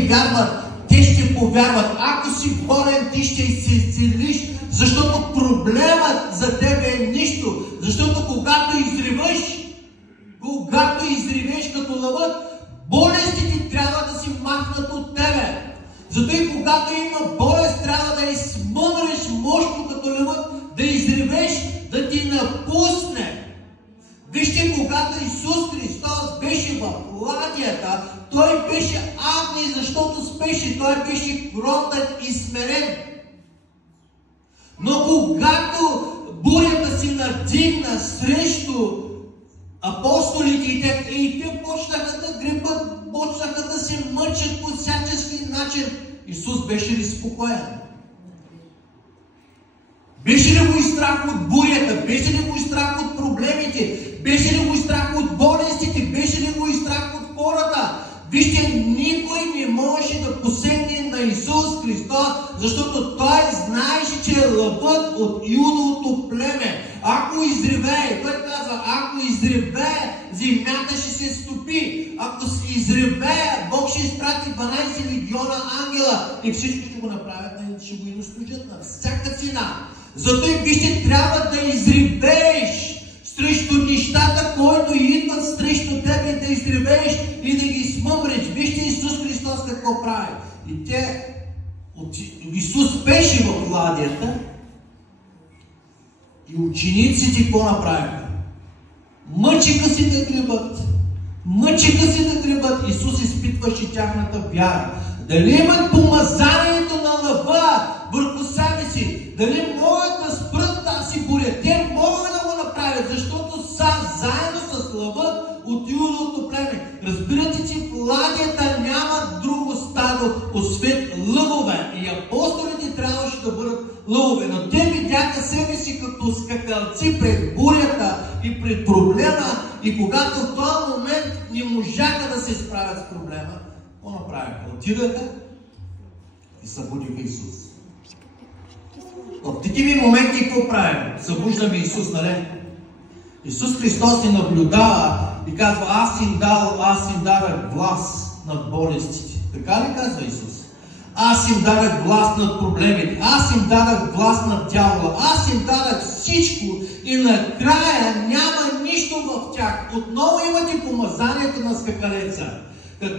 не вярват, те ще повярват. Ако си болен, ти ще се изцелиш, защото проблемът за тебе е нищо. Защото когато изревеш като лъвът, болестите трябва да си махнат от тебе. Зато и когато има болест, трябва да измъмреш мощно като лъвът, да изревеш, да ти напусне. Вижте, когато Исус Христос беше в ладията, Той беше агни, защото спеше, Той беше кротък и смирен. Но когато бурята си надигна срещу апостолите и те почнаха да гребат, почнаха да се мъчат по всячески начин, Исус беше ли спокоен? Беше ли го и страх от бурята? Беше ли го и страх от проблемите? Беше ли го и страх от болестите? Беше ли го и страх от хората? Вижте, никой не можеше да посегне на Исус Христос, защото Той знаеше, че е лъвът от Юдовото племе. Ако изревее, Той казва, ако изревее, земята ще се стопи. Ако се изревее, Бог ще изпрати 12 легиона ангела и всички ще го направят, ще го изслужат на всяка цена. Зато и вижте, трябва да изревееш срещу нещата, които идват срещу тебе, да изревееш и да ги смъмреш. Вижте Исус Христос какво прави. Исус беше в ладията и учениците какво направиха? Мъчиха си да гребат. Исус изпитваше тяхната вяра. Дали имат помазанието на лъва върху себе си? Дали могат да спрат тази буря? Те могат да го направят, защото са заедно с лъвът от Юдовото племе. Разбирате, че в ладията няма друго стадо, освен лъвове. И апостолите трябваше да бъдат лъвове. Но те видяха себе си като скакалци пред бурята и пред проблема. И когато в този момент не можаха да се справят с проблема, какво направиха? Отидаха и събудиха Исус. В такива моменти какво правим? Събуждаме Исус, нали? Исус Христос ни наблюдава и казва, аз им дадах власт над болестите. Така ли казва Исус? Аз им дадах власт над проблемите. Аз им дадах власт над дявола. Аз им дадах всичко и накрая няма нищо в тях. Отново имате помазанието на скакалеца. Какво